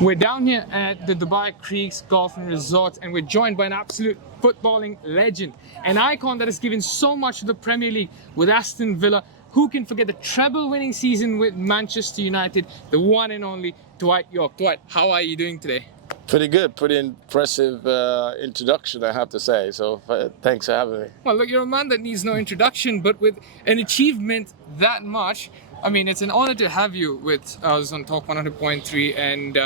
We're down here at the Dubai Creeks Golf and Resort, and we're joined by an absolute footballing legend, an icon that has given so much to the Premier League with Aston Villa. Who can forget the treble-winning season with Manchester United, the one and only Dwight Yorke. Dwight, how are you doing today? Pretty good, pretty impressive introduction, I have to say. So thanks for having me. Well, look, you're a man that needs no introduction, but with an achievement that much, I mean, it's an honor to have you with us on Talk 100.3, and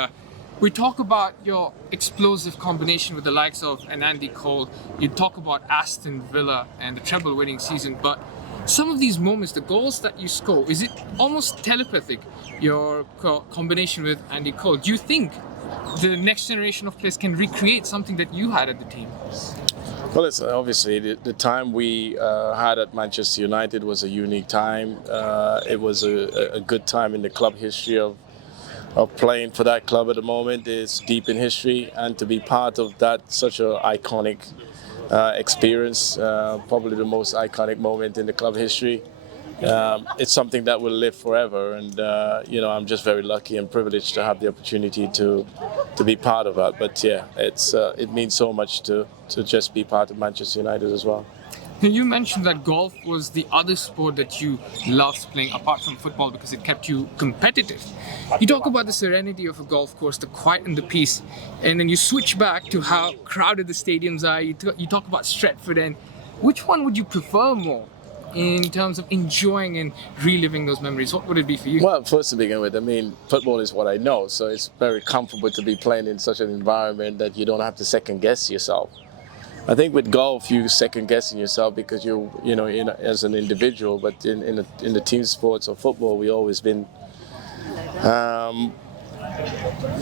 we talk about your explosive combination with the likes of an Andy Cole. You talk about Aston Villa and the treble-winning season, but some of these moments, the goals that you score, is it almost telepathic, your combination with Andy Cole? Do you think the next generation of players can recreate something that you had at the team? Well, it's obviously the time we had at Manchester United was a unique time. It was a good time in the club history of playing for that club at the moment. It's deep in history, and to be part of that, such an iconic experience, probably the most iconic moment in the club history. It's something that will live forever, and I'm just very lucky and privileged to have the opportunity to be part of that. But yeah, it means so much to just be part of Manchester United as well. Now, you mentioned that golf was the other sport that you loved playing apart from football because it kept you competitive. You talk about the serenity of a golf course, the quiet and the peace, and then you switch back to how crowded the stadiums are. You talk about Stretford, and which one would you prefer more in terms of enjoying and reliving those memories? What would it be for you? Well, first to begin with, I mean, football is what I know, so it's very comfortable to be playing in such an environment that you don't have to second guess yourself. I think with golf, you second guessing yourself because as an individual, but in the team sports or football, we always been,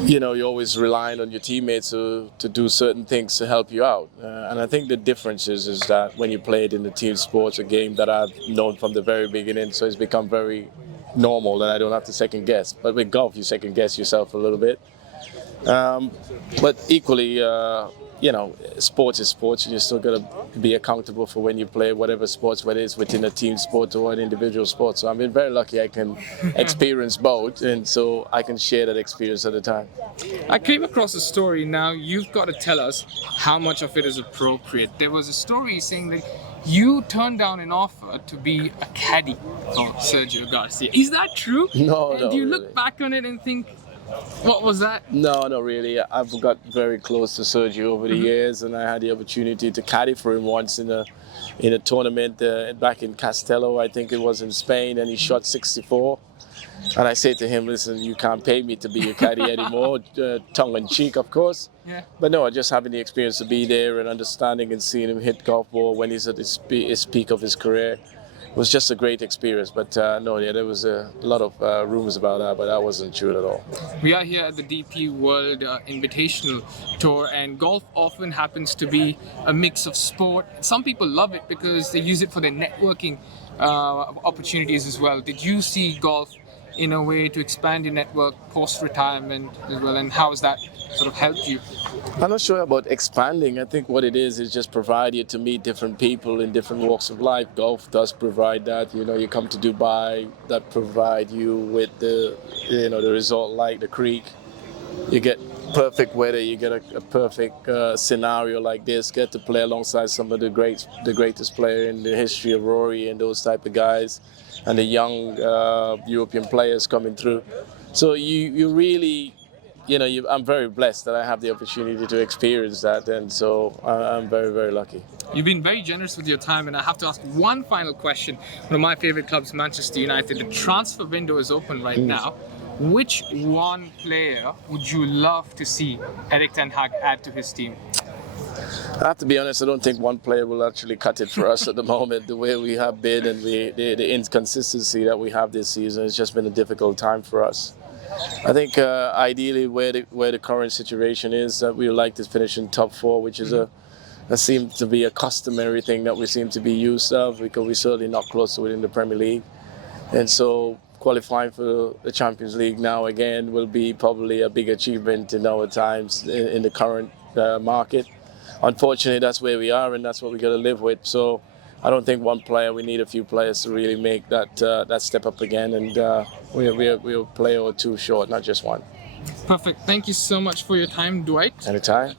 you're always relying on your teammates to do certain things to help you out. And I think the difference is that when you play it in the team sports, a game that I've known from the very beginning, so it's become very normal and I don't have to second guess. But with golf, you second guess yourself a little bit. But equally, sports is sports, and you're still got to be accountable for when you play whatever sports, whether it's within a team sport or an individual sport. So I've been very lucky I can experience both, and so I can share that experience at a time. I came across a story. Now you've got to tell us how much of it is appropriate. There was a story saying that you turned down an offer to be a caddy for Sergio Garcia. Is that true? No, and no. do you really. look back on it and think, what was that? No, not really. I've got very close to Sergio over the years, and I had the opportunity to caddy for him once in a tournament back in Castello, I think it was in Spain, and he shot 64. And I said to him, listen, you can't pay me to be your caddy anymore, tongue in cheek, of course. Yeah. But no, just having the experience to be there and understanding and seeing him hit golf ball when he's at his peak of his career was just a great experience. But there was a lot of rumors about that, but that wasn't true at all. We are here at the DP World Invitational Tour, and golf often happens to be a mix of sport. Some people love it because they use it for their networking opportunities as well. Did you see golf in a way to expand your network post-retirement as well, and how has that sort of helped you? I'm not sure about expanding. I think what it is just provide you to meet different people in different walks of life. Golf does provide that. You come to Dubai, that provide you with the resort like the creek. You get perfect weather, you get a perfect scenario like this, get to play alongside some of the greatest player in the history of Rory and those type of guys, and the young European players coming through. So you really, I'm very blessed that I have the opportunity to experience that, and so I'm very, very lucky. You've been very generous with your time, and I have to ask one final question. One of my favorite clubs, Manchester United. The transfer window is open right now. Which one player would you love to see Erik ten Hag add to his team? I have to be honest, I don't think one player will actually cut it for us at the moment. The way we have been and the inconsistency that we have this season, it's just been a difficult time for us. I think ideally where the current situation is, that we would like to finish in top four, which is that seems to be a customary thing that we seem to be used of, because we're certainly not close to it in the Premier League. And so qualifying for the Champions League now again will be probably a big achievement in our times in the current market. Unfortunately, that's where we are, and that's what we got to live with. So I don't think one player. We need a few players to really make that step up again, and we're a player or two short, not just one. Perfect. Thank you so much for your time, Dwight. Anytime.